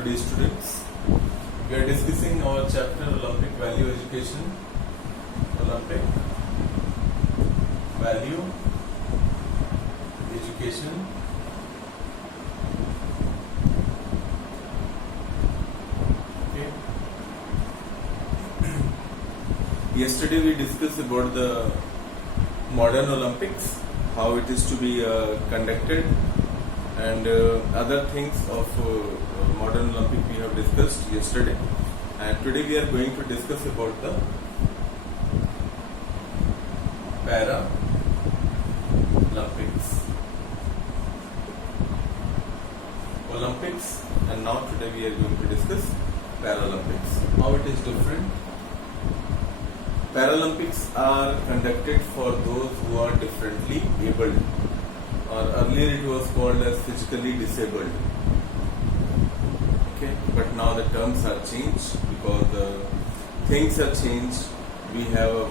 today, students. We are discussing our chapter Olympic Value Education. Olympic Value Education. Okay. Yesterday we discussed about the modern Olympics, how it is to be conducted, and other things of modern Olympic we have discussed yesterday, and today we are going to discuss about the Olympics, and now today we are going to discuss Paralympics. How it is different. Paralympics are conducted for those who are differently abled, or earlier it was called as physically disabled. Okay, but now the terms are changed because the things are changed. We have a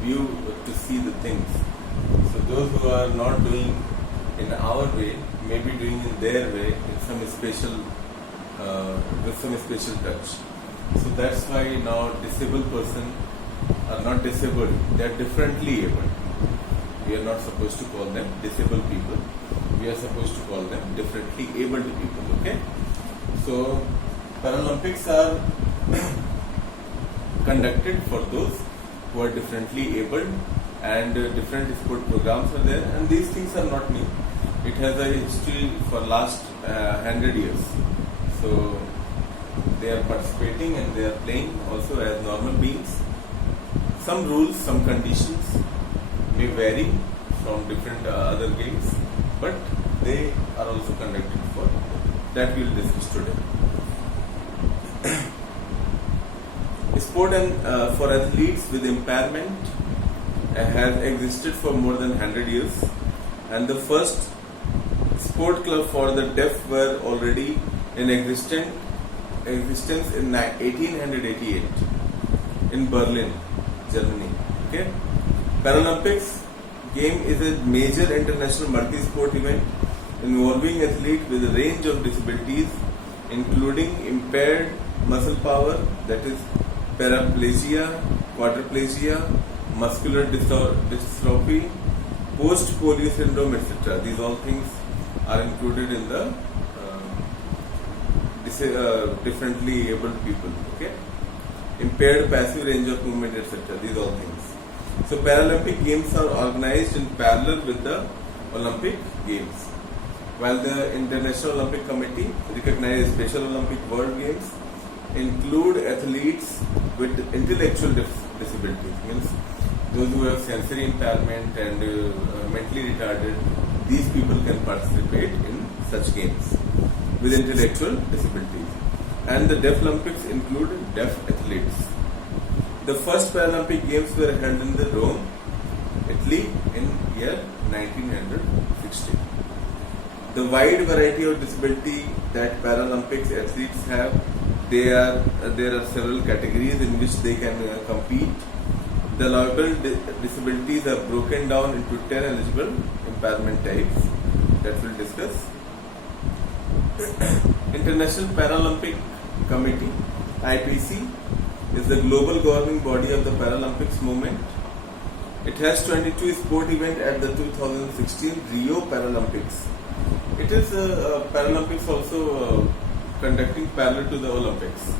view to see the things. So those who are not doing in our way may be doing in their way in some special with some special touch. So that's why now disabled person are not disabled, they are differently able. We are not supposed to call them disabled people. We are supposed to call them differently abled people. Okay. So Paralympics are conducted for those who are differently abled, and different sport programs are there. And these things are not new. It has a history for last 100 years. So they are participating and they are playing also as normal beings. Some rules, some conditions may vary from different other games, but they are also conducted for that we will discuss today. Sport and for athletes with impairment has existed for more than 100 years, and the first sport club for the deaf were already in existence in 1888 in Berlin, Germany. Okay. Paralympics game is a major international multi-sport event involving athletes with a range of disabilities, including impaired muscle power, that is paraplegia, quadriplegia, muscular dystrophy, post-polio syndrome, etc. These all things are included in the differently abled people. Okay, impaired passive range of movement, etc. These all things. So Paralympic Games are organized in parallel with the Olympic Games, while the International Olympic Committee recognizes Special Olympic World Games include athletes with intellectual disabilities, means those who have sensory impairment and mentally retarded. These people can participate in such games with intellectual disabilities. And the Deaf Olympics include deaf athletes. The first Paralympic Games were held in the Rome, Italy in year 1960. The wide variety of disability that Paralympics athletes have, there are several categories in which they can compete. The allowable disabilities are broken down into 10 eligible impairment types that we'll discuss. International Paralympic Committee, IPC, is the global governing body of the Paralympics movement. It has 22 sport events at the 2016 Rio Paralympics. It is Paralympics also conducting parallel to the Olympics,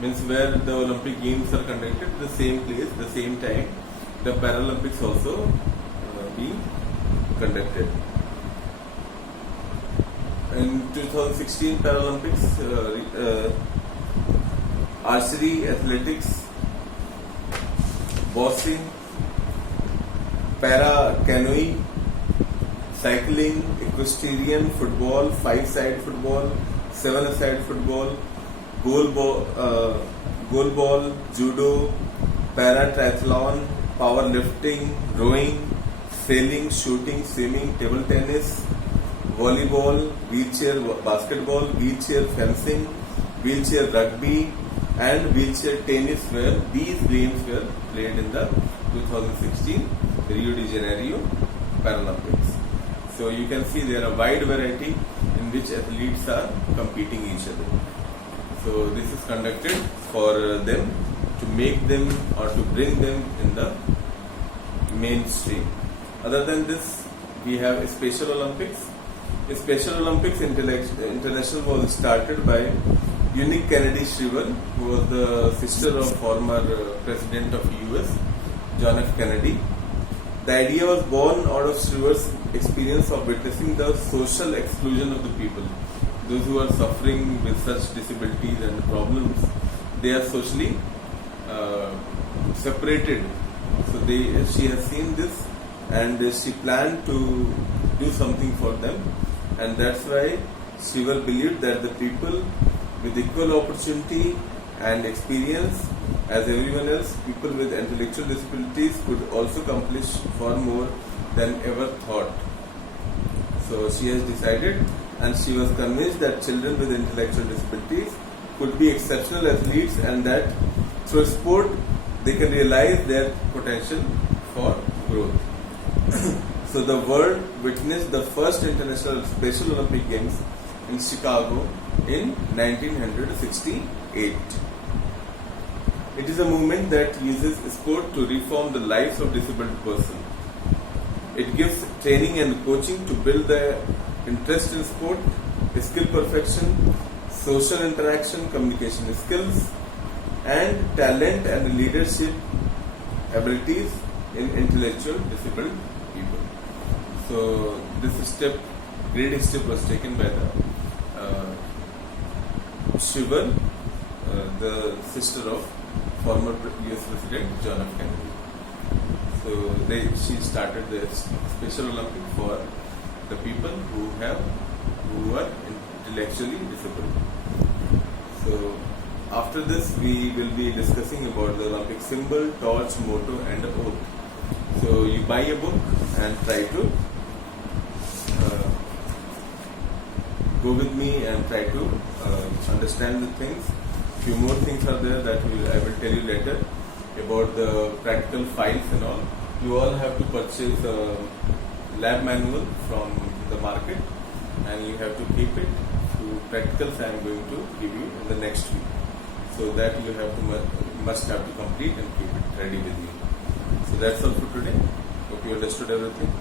means where the Olympic Games are conducted at the same place, the same time, the Paralympics also be conducted. In 2016 Paralympics, archery, athletics, boxing, para canoeing, cycling, equestrian, football, 5-side football, 7-a-side football, goal ball, judo, para triathlon, powerlifting, rowing, sailing, shooting, swimming, table tennis, volleyball, wheelchair basketball, wheelchair fencing, wheelchair rugby, and wheelchair tennis, where these games were played in the 2016 Rio de Janeiro Paralympics. So you can see there are a wide variety in in which athletes are competing each other. So this is conducted for them to make them or to bring them in the mainstream. Other than this, we have Special Olympics. Special Olympics International was started by Eunice Kennedy Shriver, who was the sister of former President of US, John F. Kennedy. The idea was born out of Shriver's experience of witnessing the social exclusion of the people. Those who are suffering with such disabilities and problems, they are socially separated. So she has seen this and she planned to do something for them, and that's why Shriver believed that the people with equal opportunity and experience as everyone else, people with intellectual disabilities could also accomplish far more than ever thought. So she has decided, and she was convinced that children with intellectual disabilities could be exceptional athletes, and that through sport they can realize their potential for growth. So the world witnessed the first International Special Olympic Games in Chicago in 1968. It is a movement that uses sport to reform the lives of disabled persons. It gives training and coaching to build their interest in sport, skill perfection, social interaction, communication skills, and talent and leadership abilities in intellectual disabled people. So this great step was taken by the Shriver, the sister of former US President John F. Kennedy. So she started the Special Olympic for the people who are intellectually disabled. So after this, we will be discussing about the Olympic symbol, torch, motto, and oath. So you buy a book and try to go with me and try to understand the things. Few more things are there that I will tell you later about the practical files and all. You all have to purchase a lab manual from the market, and you have to keep it. To practicals I am going to give you in the next week. So that you must have to complete and keep it ready with you. So that's all for today. Hope you understood everything.